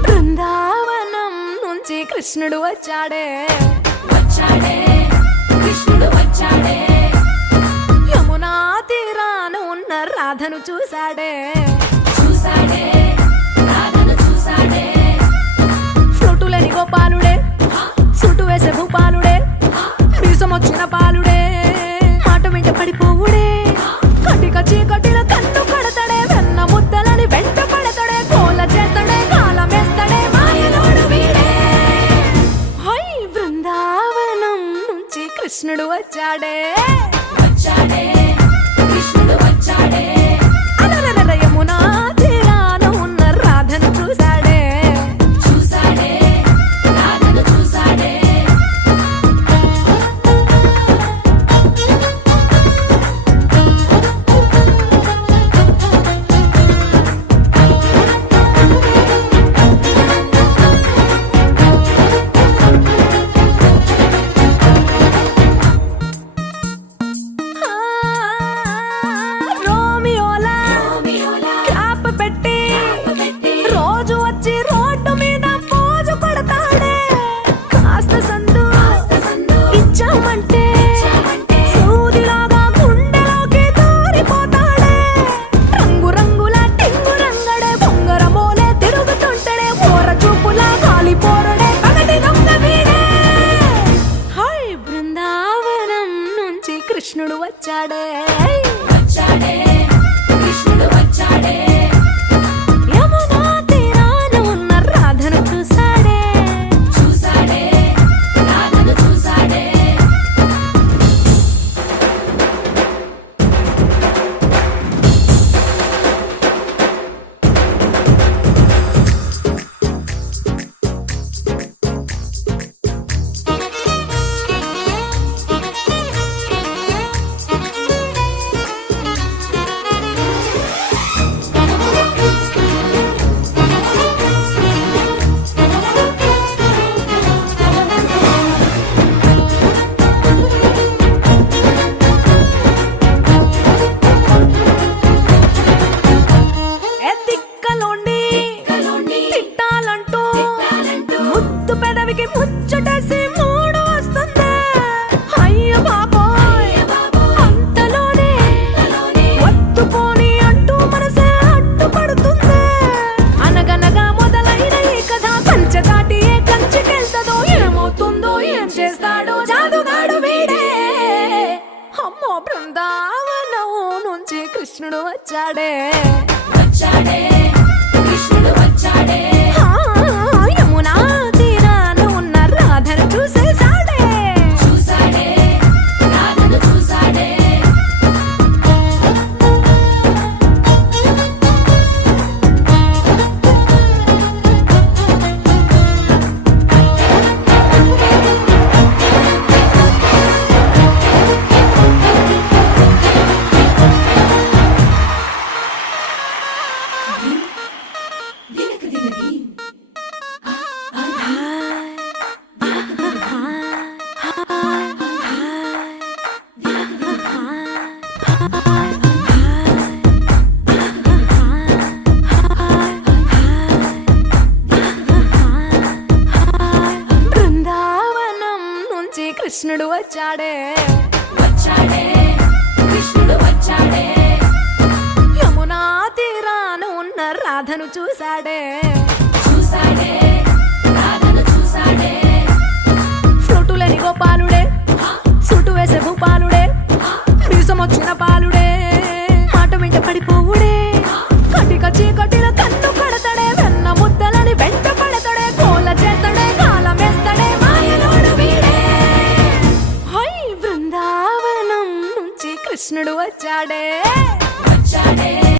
బృందావనం నుంచి కృష్ణుడు వచ్చాడే కృష్ణుడు వచ్చాడే యమునా తీరాన ఉన్న రాధను చూశాడే రాధను చూశాడే ఫ్లూటులేని గోపాలుడే సుటు వేసే భూపాలుడే మీసమొచ్చిన పాలుడే మాట వెంట పడిపోవుడే కటిక చీకటిలో కన్ను కడతాడే వెన్న ముద్దలని వెంట పడతాడే కోల చేస్తాడే కాలమేస్తాడే మాయలోడు వీడే హై బృందావనం నుంచి కృష్ణుడు వచ్చాడే కృష్ణుడు వచ్చాడే అలరల యమునా తీరాన ఉన్న రాధను చూశాడే రాధను చూశాడే ఆ, రోమియోలా క్యాప్ పెట్టి రోజు వచ్చి రోడ్డు మీద పోజు కొడతాడే కాస్త సందు ఇచ్చామంటే సూదిలాగా గుండెలోకి దూరిపోతాడే రంగు రంగుల టింగు రంగడే బొంగరమోలే తిరుగుతుంటాడే ఓర చూపులా కాలిపోరడే పగటి దొంగ వీడే హై బృందావనం నుంచి కృష్ణుడు వచ్చాడే కృష్ణుడు వచ్చాడే యమునా తీరాన ఉన్న రాధను చూశాడే రాధను చూశాడే తిక్కలోండి తిట్టాలంటూ ముద్దు పెదవికి ముచ్చటేసి మూడు వస్తుంది అయ్య బాబోయ్ అంతలోనే ఒత్తుకోని అంటూ మనసే అడ్డుపడుతుంది అనగనగా మొదలైన ఈ కథ కంచె దాటి ఏ కంచెకెళ్తదో ఏమవుతుందో ఏం చేస్తాడో జాదుగాడు వీడే అమ్మో బృందావనం నుంచి కృష్ణుడు వచ్చాడే కృష్ణుడు వచ్చాడే ఆ, యమునా తీరాన ఉన్న రాధను చూసేశాడే రాధను చూశాడే బృందావనం నుంచి కృష్ణుడు వచ్చాడే కృష్ణుడు వచ్చాడే యమునా తీరాన ఉన్న రాధను చూశాడే రాధను చూశాడే ఫ్లూటులేని గోపాలుడే సుటు వేసే భూపాలుడే మీసమొచ్చిన పాలుడే మాట వెంట పడిపోవుడే కటిక చీకటిలో కన్ను కడతాడే వెన్న ముద్దలని వెంట పడతాడే కోల చేస్తాడే కాలమేస్తాడే మాయలోడు వీడే హై బృందావనం నుంచి కృష్ణుడు వచ్చాడే